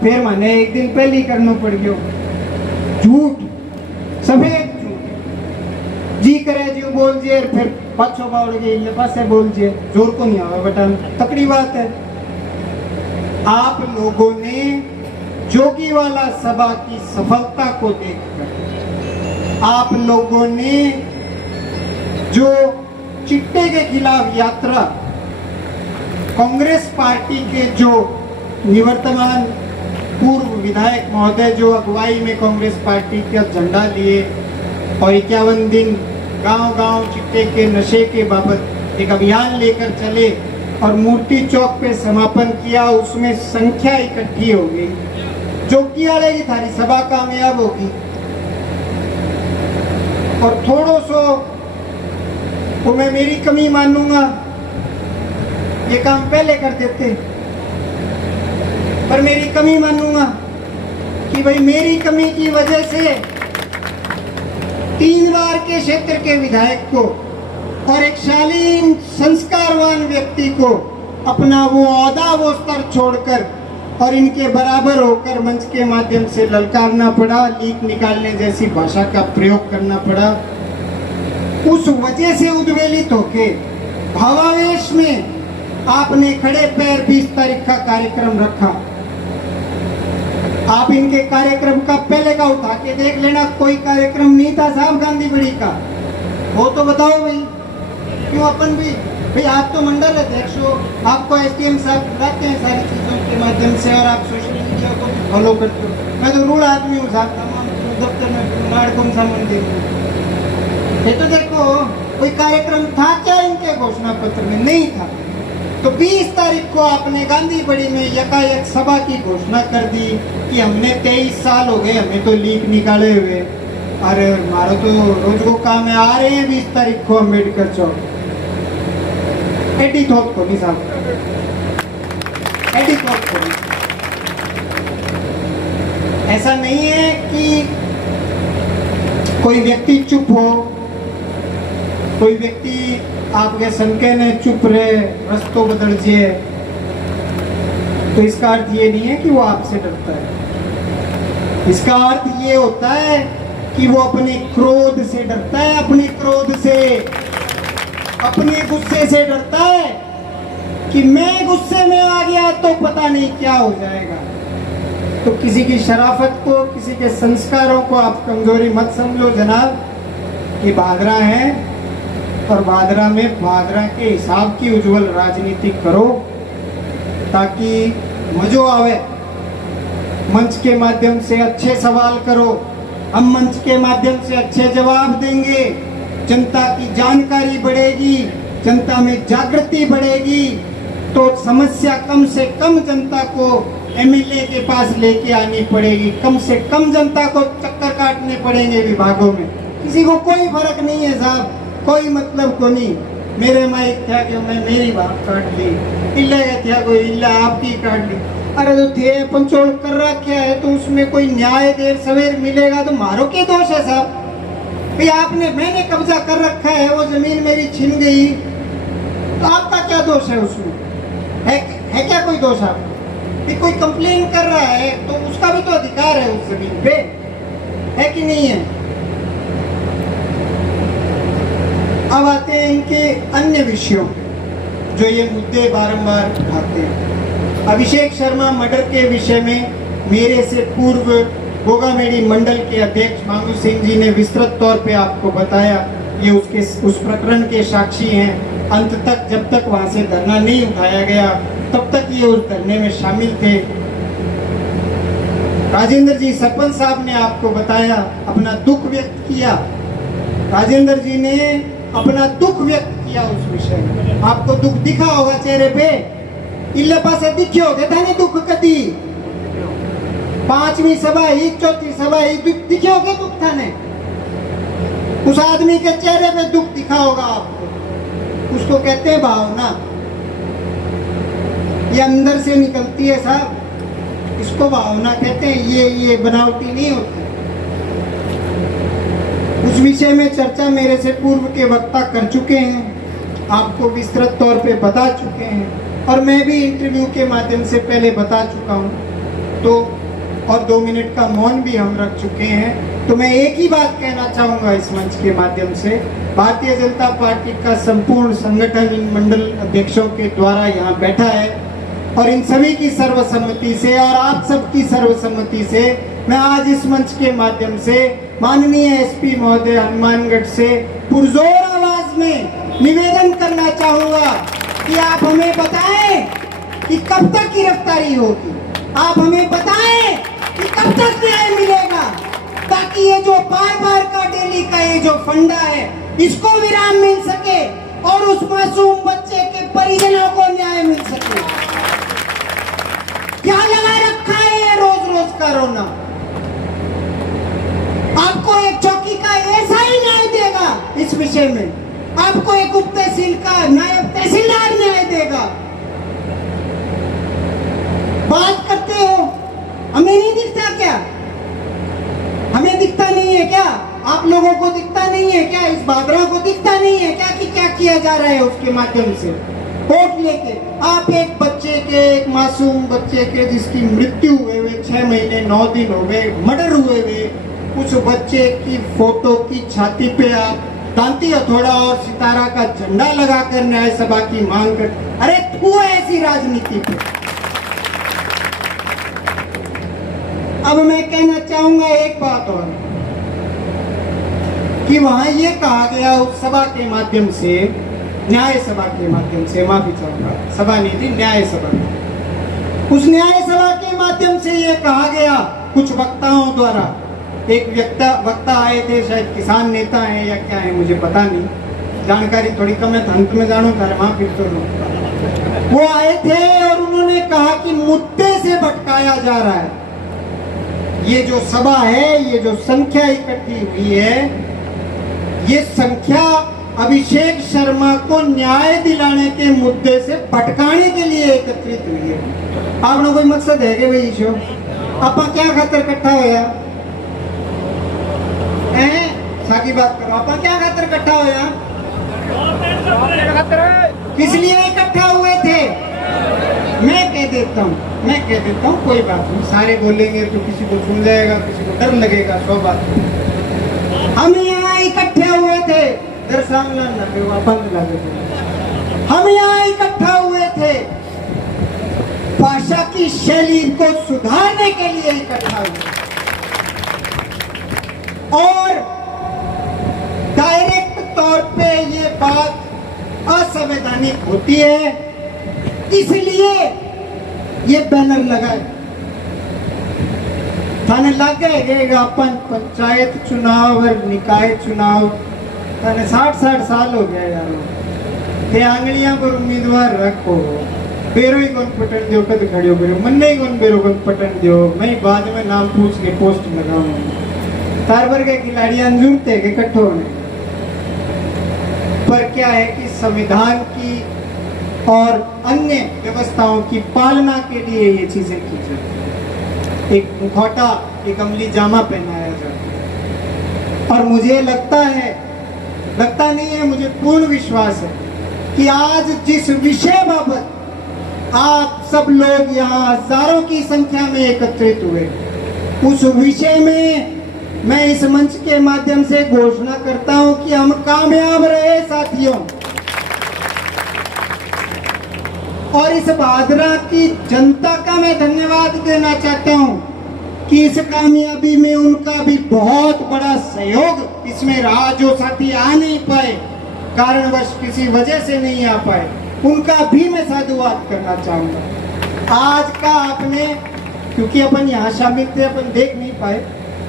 फिर मैंने एक दिन पहले ही करना पड़ गया। झूठ, सफेद झूठ। जी करे जी बोल जे, फिर पाछो बाउड़ गई, ये पासे बोल जे, जोर को नहीं आवा बेटा, तकड़ी बात है। आप लोगों ने जोगीवाला सभा की सफलता को देखकर, आप लोगों ने जो चिट्टे के खिलाफ यात्रा कांग्रेस पार्टी के जो निवर्तमान पूर्व विधायक महोदय जो अगुवाई में कांग्रेस पार्टी का झंडा लिए और 51 दिन गांव-गांव चिट्टे के नशे के बाबत एक अभियान लेकर चले और मूर्ति चौक पे समापन किया, उसमें संख्या इकट्ठी हो गई। जोगी वाले की थारी सभा कामयाब होगी और थोड़ो सो वो मैं मेरी कमी मानूंगा, ये काम पहले कर देते, पर मेरी कमी मानूंगा कि भाई मेरी कमी की वजह से 3 बार के क्षेत्र के विधायक को और एक शालीन संस्कारवान व्यक्ति को अपना वो औहदा, वो स्तर छोड़कर और इनके बराबर होकर मंच के माध्यम से ललकारना पड़ा, लीक निकालने जैसी भाषा का प्रयोग करना पड़ा। उस वजह से उद्वेलित होके भावावेश में आपने खड़े पैर 20 तारीख का कार्यक्रम रखा। आप इनके कार्यक्रम का पहले का उठा के देख लेना, कोई कार्यक्रम नहीं था साहब गांधी बड़ी का, वो तो बताओ भाई। क्यों अपन भी भाई, आप तो मंडल अध्यक्ष हो, आपको एसडीएम साहब बुलाते हैं सारी चीजों के माध्यम से और आप सोशल मीडिया को फॉलो करते हो। मैं तो रूढ़ आदमी हूँ साहब, दफ्तर में नाड़ कौन सा मंदिर, ये तो देखो कोई कार्यक्रम था क्या इनके घोषणा पत्र में? नहीं था। तो 20 तारीख को आपने गांधी बड़ी में यकायक सभा की घोषणा कर दी कि हमने 23 साल हो गए हमें तो लीक निकाले हुए, अरे हमारा तो रोज को काम है, आ रहे हैं 20 तारीख को अम्बेडकर चौक। एडी थोक को नहीं साहब, एडी थोक को नहीं। ऐसा नहीं है कि कोई व्यक्ति चुप हो, कोई व्यक्ति आपके संके ने चुप रहे, रस्तों बदल जाए, तो इसका अर्थ ये नहीं है कि वो आपसे डरता है। इसका अर्थ ये होता है कि वो अपने क्रोध से डरता है, अपने क्रोध से। अपने गुस्से से डरता है कि मैं गुस्से में आ गया तो पता नहीं क्या हो जाएगा। तो किसी की शराफत को, किसी के संस्कारों को आप कमजोरी मत समझो जनाब, कि भादरा है और भादरा में भादरा के हिसाब की उज्जवल राजनीति करो ताकि मजो आवे। मंच के माध्यम से अच्छे सवाल करो, हम मंच के माध्यम से अच्छे जवाब देंगे, जनता की जानकारी बढ़ेगी, जनता में जागृति बढ़ेगी, तो समस्या कम से कम जनता को एमएलए के पास लेके आनी पड़ेगी, कम से कम जनता को चक्कर काटने पड़ेंगे विभागों में। किसी को कोई फर्क नहीं है साहब, कोई मतलब को नहीं। मेरे माइक था कि मैं मेरी बात काट ली, इल्ला था कोई इल्ला आपकी काट ली। अरे तो थे पंचोल कर रखा है तो उसमें कोई न्याय देर सवेर मिलेगा तो मारो के दोष है साहब। भाई आपने, मैंने कब्जा कर रखा है, वो जमीन मेरी छिन गई तो आपका क्या दोष है उसमें? है क्या कोई दोष आप? कोई कंप्लेन कर रहा है तो उसका भी तो अधिकार है उस जमीन पे, है कि नहीं है? अब आते हैं इनके अन्य विषयों जो ये मुद्दे बारंबार उठाते हैं। अभिषेक शर्मा मर्डर के विषय में मेरे से पूर्व गोगामेडी मंडल के अध्यक्ष मांगू सिंह जी ने विस्तृत तौर पे आपको बताया, ये उस प्रकरण के साक्षी हैं। अंत तक जब तक वहां से धरना नहीं उठाया गया तब तक ये उस धरने में शामिल थे। राजेंद्र जी सरपंच साहब ने आपको बताया, अपना दुख व्यक्त किया। राजेंद्र जी ने अपना दुख व्यक्त किया उस विषय में। आपको दुख दिखा होगा चेहरे पे, इल्ले पासे दिखे होगे था नहीं दुख कदी। 5वीं सभा ही, 4थी सभा ही दिखे होगे दुख था ने। उस आदमी के चेहरे पे दुख दिखा होगा आपको, उसको कहते हैं भावना। ये अंदर से निकलती है साहब, इसको भावना कहते हैं। ये बनावटी नहीं होती। उस विषय में चर्चा मेरे से पूर्व के वक्ता कर चुके हैं, आपको विस्तृत तौर पे बता चुके हैं, और मैं भी इंटरव्यू के माध्यम से पहले बता चुका हूं। तो और 2 मिनट का मौन भी हम रख चुके हैं। तो मैं एक ही बात कहना चाहूंगा इस मंच के माध्यम से, भारतीय जनता पार्टी का संपूर्ण संगठन इन मंडल अध्यक्षों के द्वारा यहाँ बैठा है, और इन सभी की सर्वसम्मति से और आप सबकी सर्वसम्मति से मैं आज इस मंच के माध्यम से माननीय एसपी महोदय हनुमानगढ़ से पुरजोर आवाज में निवेदन करना चाहूंगा कि आप हमें बताएं कि कब तक गिरफ्तारी होगी, आप हमें बताएं कि कब तक न्याय मिलेगा, ताकि ये जो बार का डेली का ये जो फंडा है इसको विराम मिल सके और उस मासूम बच्चे के परिजनों को न्याय मिल सके। क्या लगा रखा है ये रोज रोज का रोना? आपको एक चौकी का ऐसा ही न्याय देगा इस विषय में, आपको एक उप तहसील का नायब तहसीलदार न्याय देगा। बात करते हो, हमें नहीं दिखता क्या? हमें दिखता नहीं है क्या? आप लोगों को दिखता नहीं है क्या? इस भादरा को दिखता नहीं है क्या कि क्या किया जा रहा है उसके माध्यम से? वोट लेके आप एक बच्चे के, एक मासूम बच्चे के जिसकी मृत्यु हुए हुए 6 महीने 9 दिन हो गए, मर्डर हुए हुए, उस बच्चे की फोटो की छाती पे आप दांती हथौड़ा और सितारा का झंडा लगाकर न्याय सभा की मांग कर, अरे तू ऐसी राजनीति पे। अब मैं कहना चाहूंगा एक बात और, कि वहां ये कहा गया उस सभा के माध्यम से, न्याय सभा के माध्यम से, माफी चाहूंगा, सभा नहीं थी, न्याय सभा, उस न्याय सभा के माध्यम से ये कहा गया कुछ वक्ताओं द्वारा। एक वक्ता आए थे, शायद किसान नेता हैं या क्या है मुझे पता नहीं, जानकारी थोड़ी कम है, अंत में जानू था वहां फिर तो वो आए थे और उन्होंने कहा कि मुद्दे से भटकाया जा रहा है। ये जो सभा है, ये जो संख्या इकट्ठी हुई है, ये संख्या अभिषेक शर्मा को न्याय दिलाने के मुद्दे से भटकाने के लिए एकत्रित हुई है। आपने कोई मकसद है कि भाई शो आप क्या खातर इकट्ठा होया है? साकी बात करो, आप क्या खातर इकट्ठा होया? किस लिए इकट्ठा हुए थे? मैं कह देता हूँ, कोई बात नहीं, सारे बोलेंगे तो किसी को सुन जाएगा, किसी को डर लगेगा, 100 बात। हम यहाँ इकट्ठे हुए थे दरसांगला ना वापस लगे। हम यहाँ इकट्ठा हुए थे भाषा की शैली को सुधारने के लिए इकट्ठा हुए और डायरेक्ट तौर पे ये बात असंवैधानिक होती है, इसलिए ये बैनर लगाए। थाने लगे अपन पंचायत चुनाव और निकाय चुनाव थाने 60 साल हो गया यार। ते आंगलियां पर उम्मीदवार रखो, बेरो ही कौन पटन दियो, कद खड़ियो बेरो मन नहीं कौन बेरो कौन पटन दियो, मैं बाद में नाम पूछ के पोस्ट लगाऊंगा। तारबर के खिलाड़ी अंजुर थे के इकट्ठे होने, पर क्या है कि संविधान की और अन्य व्यवस्थाओं की पालना के लिए ये चीजें की जाती है। एक मुखौटा, एक अमली जामा पहनाया जाता है और मुझे लगता नहीं है, मुझे पूर्ण विश्वास है कि आज जिस विषय बाबत आप सब लोग यहाँ हजारों की संख्या में एकत्रित हुए, उस विषय में मैं इस मंच के माध्यम से घोषणा करता हूं कि हम कामयाब रहे साथियों। और इस भादरा की जनता का मैं धन्यवाद देना चाहता हूं कि इस कामयाबी में उनका भी बहुत बड़ा सहयोग इसमें रहा। जो साथी आ नहीं पाए, कारणवश किसी वजह से नहीं आ पाए, उनका भी मैं साधुवाद करना चाहूंगा। आज का आपने, क्योंकि अपन यहाँ शामिल थे, अपन देख नहीं पाए,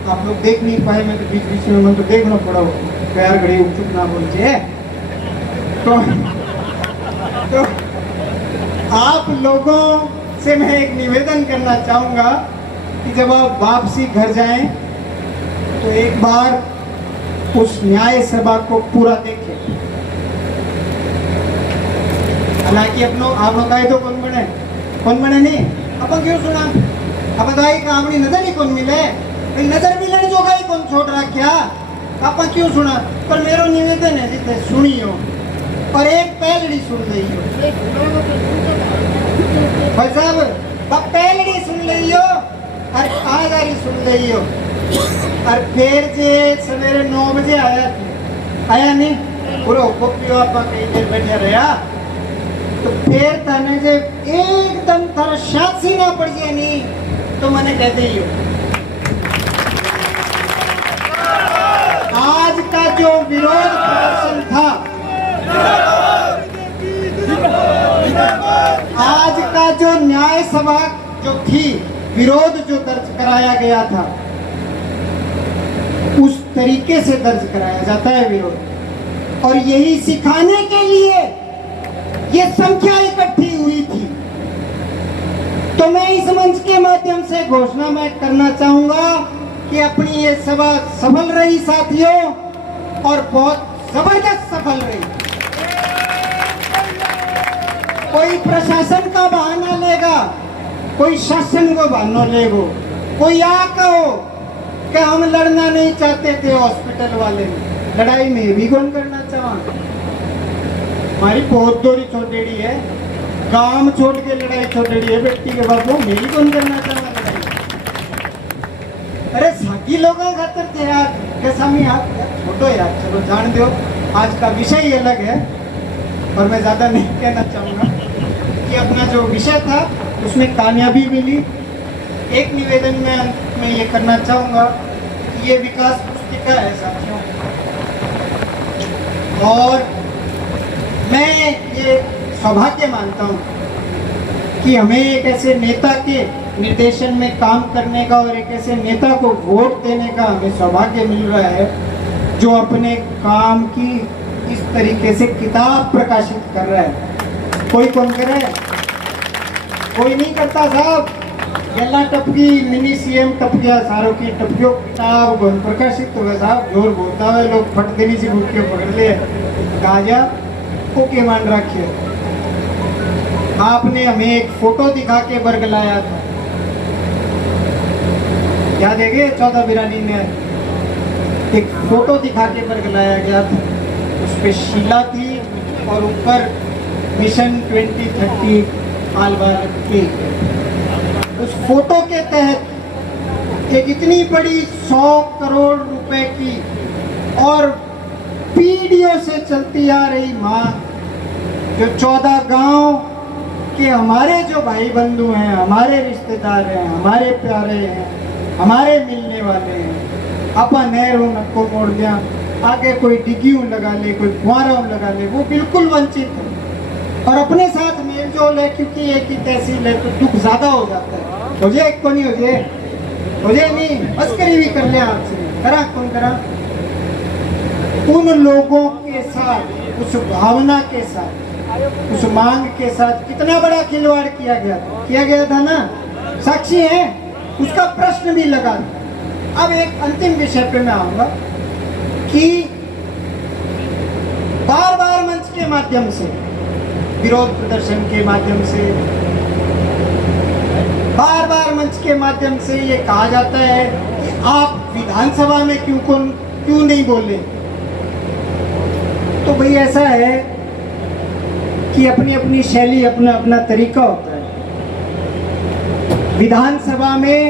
आप लोग देख नहीं पाए, मैं तो बीच बीच में मन तो देखना पड़ा हो, प्यार घड़ी चुप ना बोलते। तो आप लोगों से मैं एक निवेदन करना चाहूंगा कि जब आप वापसी घर जाएं तो एक बार उस न्याय सभा को पूरा देखें। हालांकि आप लोग आए तो कौन बने नहीं, अपन क्यों सुना, अब दाई का अपनी नजर ही कौन मिले, नजर मिलने जो गई कौन छोड़ रहा क्या, अपन क्यों सुना। पर मेरा निवेदन है जितने सुनियो और एक पहलड़ी सुन लियो भाई साहब, पहलड़ी सुन लियो और आजारी सुन लियो। और फिर जे सवेरे 9 बजे आया नहीं पूरा पियो, आप कहीं देर बैठे रहा तो फिर तने जे एकदम थारा शासी ना पड़ गया नहीं तो मैंने कहते ही हो। आज का जो विरोध प्रदर्शन था, आज का जो न्याय सभा जो थी, विरोध जो दर्ज कराया गया था, उस तरीके से दर्ज कराया जाता है विरोध। और यही सिखाने के लिए ये संख्या इकट्ठी हुई थी। तो मैं इस मंच के माध्यम से घोषणा मैं करना चाहूंगा कि अपनी ये सभा सफल रही साथियों, और बहुत जबरदस्त सफल रही। कोई प्रशासन का बहाना लेगा, कोई शासन को बहाना लेगो, कोई आ कहो कि हम लड़ना नहीं चाहते थे हॉस्पिटल वाले में, लड़ाई में भी कौन करना चाहा। हमारी बहुत दोरी छोटेड़ी है, काम छोड़ के लड़ाई छोटेड़ी है, बेटी के बाबू मेरी कौन करना चाहा लड़ाई। अरे साथी लोगों खातर थे यार, कैसा मैं आप छोटो यार, चलो जान दो, आज का विषय ही अलग है और मैं ज्यादा नहीं कहना चाहूंगा कि अपना जो विषय था उसमें कामयाबी मिली। एक निवेदन में अंत में ये करना चाहूंगा कि ये विकास पुस्तिका है साथियों, और मैं ये सौभाग्य मानता हूँ कि हमें एक ऐसे नेता के निर्देशन में काम करने का और एक ऐसे नेता को वोट देने का हमें सौभाग्य मिल रहा है जो अपने काम की इस तरीके से किताब प्रकाशित कर रहा है। कोई कौन करे, कोई नहीं करता साहब। गला टपकी, मिनी सीएम टप गया, सारों की टपकियों किताब प्रकाशित हो गया साहब, जोर बोलता है लोग फट देनी से भूख के पकड़ ले गाजा को के मान रखे। आपने हमें एक फोटो दिखा के वर्ग लाया था, याद है कि 14 बिरानी में एक फोटो दिखा के वर्ग लाया गया था, उस पे शीला थी और ऊपर मिशन 2030 आलवार की। उस फोटो के तहत एक इतनी बड़ी 100 करोड़ रुपए की और पीढ़ियों से चलती आ रही मांग, जो 14 गांव के हमारे जो भाई बंधु हैं, हमारे रिश्तेदार हैं, हमारे प्यारे हैं, हमारे मिलने वाले हैं, अपन नहरों नक्को मोड़ दिया, आगे कोई डिग्गियों लगा ले, कोई कुआरों लगा ले, वो बिल्कुल वंचित है। और अपने साथ मेल जोल है, क्योंकि एक ही तहसील है तो दुख ज्यादा हो जाता है। हो जाए को नहीं हो जाए नहीं, मस्करी भी कर ले आपसे, करा कौन करा। उन लोगों के साथ, उस भावना के साथ, उस मांग के साथ कितना बड़ा खिलवाड़ किया गया था ना, साक्षी है, उसका प्रश्न भी लगा। अब एक अंतिम विषय पे मैं आऊंगा कि बार बार मंच के माध्यम से, विरोध प्रदर्शन के माध्यम से, बार बार मंच के माध्यम से ये कहा जाता है कि आप विधानसभा में क्यों नहीं बोले। तो भाई ऐसा है कि अपनी अपनी शैली, अपना अपना तरीका होता है। विधानसभा में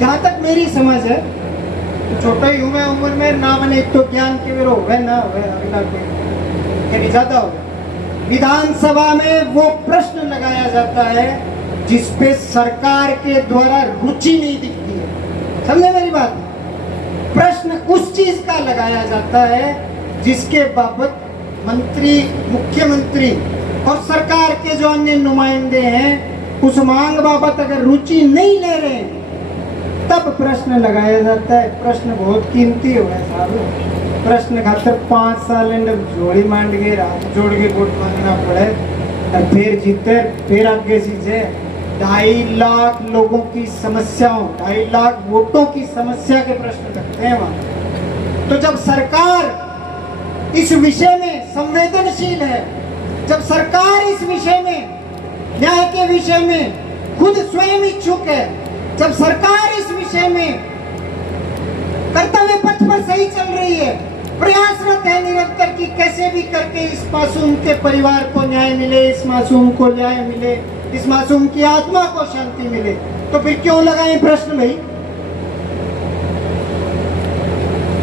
जहां तक मेरी समझ है, तो छोटा ही हूं मैं उम्र में, ना मैंने एक तो ज्ञान के विरो हो ना अगला कोई ज्यादा हो। विधानसभा में वो प्रश्न लगाया जाता है जिसपे सरकार के द्वारा रुचि नहीं दिखती है। समझे मेरी बात? प्रश्न उस चीज का लगाया जाता है जिसके बाबत मंत्री, मुख्यमंत्री और सरकार के जो अन्य नुमाइंदे हैं उस मांग बाबत अगर रुचि नहीं ले रहे हैं, तब प्रश्न लगाया जाता है। प्रश्न बहुत कीमती हो है साहब। प्रश्न खातर 5 साल जोड़ी मांड के रात जोड़ के वोट मांगना पड़े, और फिर जीते, फिर आगे सीखे। 2.5 लाख लोगों की समस्याओं, 2.5 लाख वोटों की समस्या के प्रश्न करते हैं वहां। तो जब सरकार इस विषय में संवेदनशील है, जब सरकार इस विषय में, न्याय के विषय में खुद स्वयं इच्छुक है, जब सरकार इस विषय में कर्तव्य पथ पर सही चल रही है, प्रयासरत है निरंतर कि कैसे भी करके इस मासूम के परिवार को न्याय मिले, इस मासूम को न्याय मिले, इस मासूम की आत्मा को शांति मिले, तो फिर क्यों लगाए प्रश्न भाई?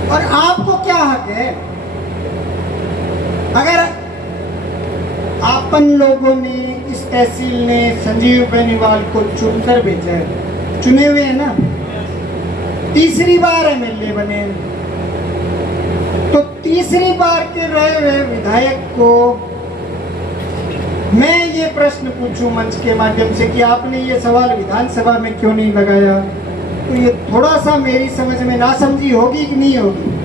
और आपको क्या हक है? अगर आपन लोगों ने, इस तहसील ने संजीव बेनीवाल को चुनकर भेजा है, चुने हुए हैं ना, तीसरी बार एमएलए बने, तो तीसरी बार के रहे हुए विधायक को मैं ये प्रश्न पूछूं मंच के माध्यम से कि आपने ये सवाल विधानसभा में क्यों नहीं लगाया, तो ये थोड़ा सा मेरी समझ में नासमझी होगी कि नहीं होगी।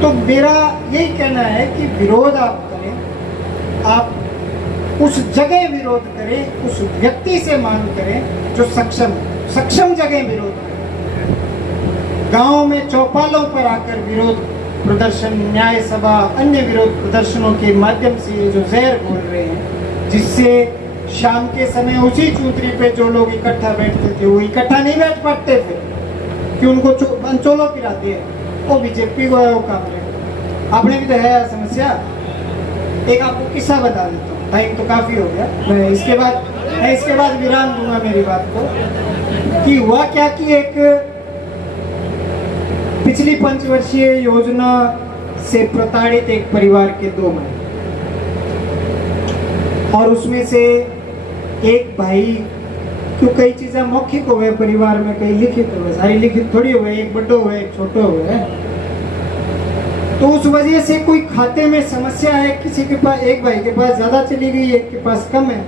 तो मेरा यही कहना है कि विरोध आप करें, आप उस जगह विरोध करें, उस व्यक्ति से मांग करें जो सक्षम जगह विरोध करें। गांव में चौपालों पर आकर विरोध प्रदर्शन, न्याय सभा, अन्य विरोध प्रदर्शनों के माध्यम से ये जो जहर बोल रहे हैं, जिससे शाम के समय उसी चौधरी पे जो लोग इकट्ठा बैठते थे वो इकट्ठा नहीं बैठ पाते थे कि उनको अंचोलो पिराती है, वो बीजेपी को है, वो कांग्रेस। आपने भी तो है समस्या। एक आपको किस्सा बता देता हूँ, टाइम तो काफी हो गया, मैं इसके बाद विराम दूंगा मेरी बात को। कि हुआ क्या कि एक पिछली 5 वर्षीय योजना से प्रताड़ित एक परिवार के 2 भाई, और उसमें से एक भाई, क्यों कई चीजें मौखिक हो गए परिवार में, कई लिखित हो गए, सारी लिखित थोड़ी हो गई, एक बड़ो हुए एक छोटो हुए, तो उस वजह से कोई खाते में समस्या है, किसी के पास, एक भाई के पास ज्यादा चली गई, एक के पास कम है,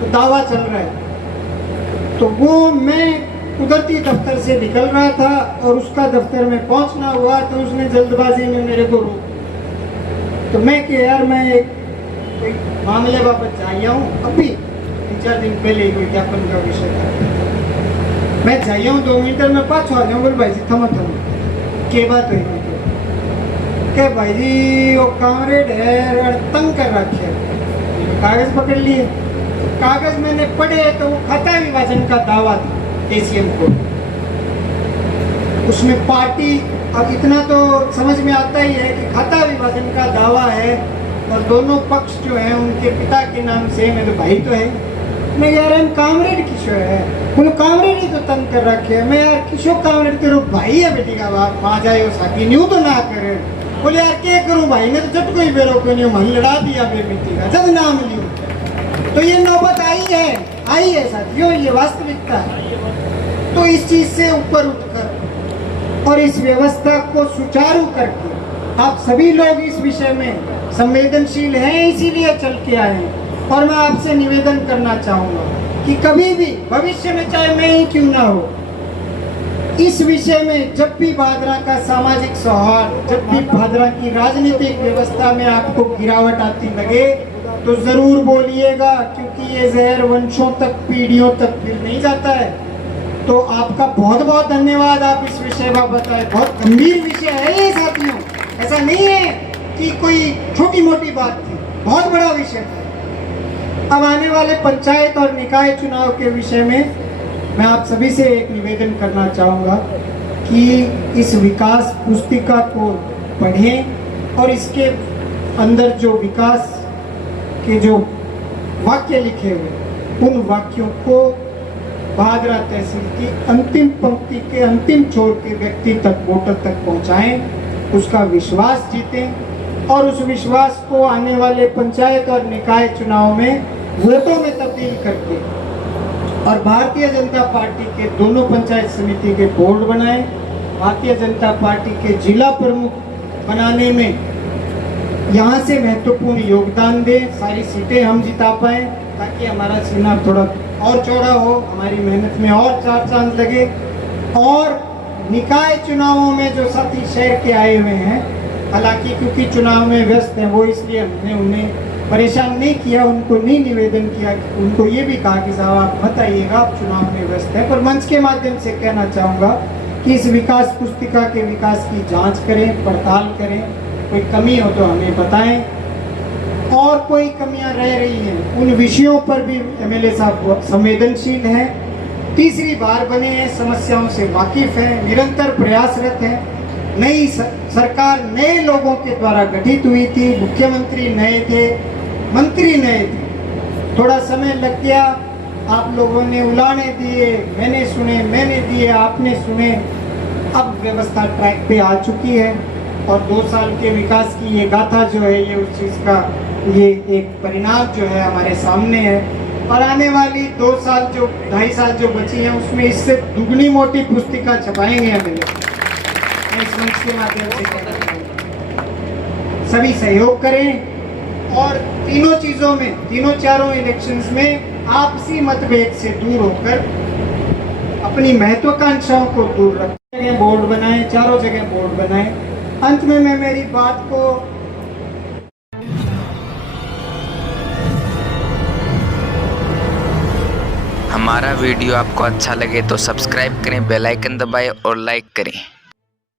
तो दावा चल रहा है। तो वो मैं कुदरती दफ्तर से निकल रहा था और उसका दफ्तर में पहुंचना हुआ, तो उसने जल्दबाजी में मेरे को रोक। तो मैं कि यार मैं एक कोई मामले वापस जाइया हूँ, अभी 3-4 दिन पहले कोई ज्ञापन का विषय था, मैं जाइया हूँ 2 मिनट में पाँच आ जाऊँ। बोल भाई जी थमा के बात हुई क्या भाई जी, वो कांग्रेड है, तंग कर रखे, कागज पकड़ लिए। कागज मैंने पढ़े तो वो खाता विभाजन का दावा था एसीएम को, उसमें पार्टी, अब इतना तो समझ में आता ही है कि खाता विभाजन का दावा है और दोनों पक्ष जो है उनके पिता के नाम से, मेरे भाई तो है। मैं कह रहा हूँ कामरेड किशोर है, बोलो कामरेड आईडी तो तंग कर रखे है। मैं यार किशोर कामरेड तेरो भाई है बेटी का बाप माँ जाए साकी न्यू तो ना करे। बोले यार क्या करूं भाई ने तो चटको ही बेरो को नहीं मन लड़ा दिया बेटी का जब नाम लियो। तो ये नौबत आई है साथियों, ये वास्तविकता है। तो इस चीज से ऊपर उठकर और इस व्यवस्था को सुचारू करके आप सभी लोग इस विषय में संवेदनशील हैं, इसीलिए चल के आए हैं। और मैं आपसे निवेदन करना चाहूंगा कि कभी भी भविष्य में चाहे मैं ही क्यों ना हो, इस विषय में जब भी भादरा का सामाजिक सौहार्द, जब भी भादरा की राजनीतिक व्यवस्था में आपको गिरावट आती लगे तो जरूर बोलिएगा, क्योंकि ये जहर वंशों तक पीढ़ियों तक फिर नहीं जाता है। तो आपका बहुत बहुत धन्यवाद, आप इस विषय पर बताएं। बहुत गंभीर विषय है ये साथियों, ऐसा नहीं है कि कोई छोटी मोटी बात थी, बहुत बड़ा विषय था। अब आने वाले पंचायत और निकाय चुनाव के विषय में मैं आप सभी से एक निवेदन करना चाहूँगा कि इस विकास पुस्तिका को पढ़ें और इसके अंदर जो विकास के जो वाक्य लिखे हुए उन वाक्यों को भादरा तहसील की अंतिम पंक्ति के अंतिम छोर के व्यक्ति तक, वोटर तक पहुंचाएं, उसका विश्वास जीतें और उस विश्वास को आने वाले पंचायत और निकाय चुनाव में वोटों में तब्दील करके और भारतीय जनता पार्टी के दोनों पंचायत समिति के बोर्ड बनाएं, भारतीय जनता पार्टी के जिला प्रमुख बनाने में यहाँ से महत्वपूर्ण योगदान दें, सारी सीटें हम जिता पाएं ताकि हमारा सीना थोड़ा और चौड़ा हो, हमारी मेहनत में और चार चांद लगे। और निकाय चुनावों में जो साथी शहर के आए हुए हैं, हालांकि क्योंकि चुनाव में व्यस्त हैं वो, इसलिए हमने उन्हें परेशान नहीं किया, उनको नहीं निवेदन किया, उनको ये भी कहा कि साहब आप मत आइएगा, आप चुनाव में व्यस्त हैं। पर मंच के माध्यम से कहना चाहूँगा कि इस विकास पुस्तिका के विकास की जांच करें, पड़ताल करें, कोई कमी हो तो हमें बताएं और कोई कमियां रह रही हैं उन विषयों पर भी एमएलए साहब संवेदनशील हैं, तीसरी बार बने हैं, समस्याओं से वाकिफ हैं, निरंतर प्रयासरत हैं। नई सरकार नए लोगों के द्वारा गठित हुई थी, मुख्यमंत्री नए थे, मंत्री नए थे, थोड़ा समय लग गया, आप लोगों ने उलाने दिए, मैंने दिए, आपने सुने, अब व्यवस्था ट्रैक पे आ चुकी है और 2 साल के विकास की ये गाथा जो है, ये उस चीज़ का ये एक परिणाम जो है हमारे सामने है। और आने वाली 2 साल जो 2.5 साल जो बची हैं उसमें इससे दुगनी मोटी पुस्तिका छपाएंगे हमें। इस मंच के माध्यम से कहना चाहूँगा सभी सहयोग करें और तीनों चीज़ों में, तीनों चारों इलेक्शंस में आपसी मतभेद से दूर होकर अपनी महत्वाकांक्षाओं को दूर रखें, बोर्ड बनाएं, चारों जगह बोर्ड बनाएं। अंत में मैं मेरी बात को हमारा वीडियो आपको अच्छा लगे तो सब्सक्राइब करें, बेल आइकन दबाएं और लाइक करें।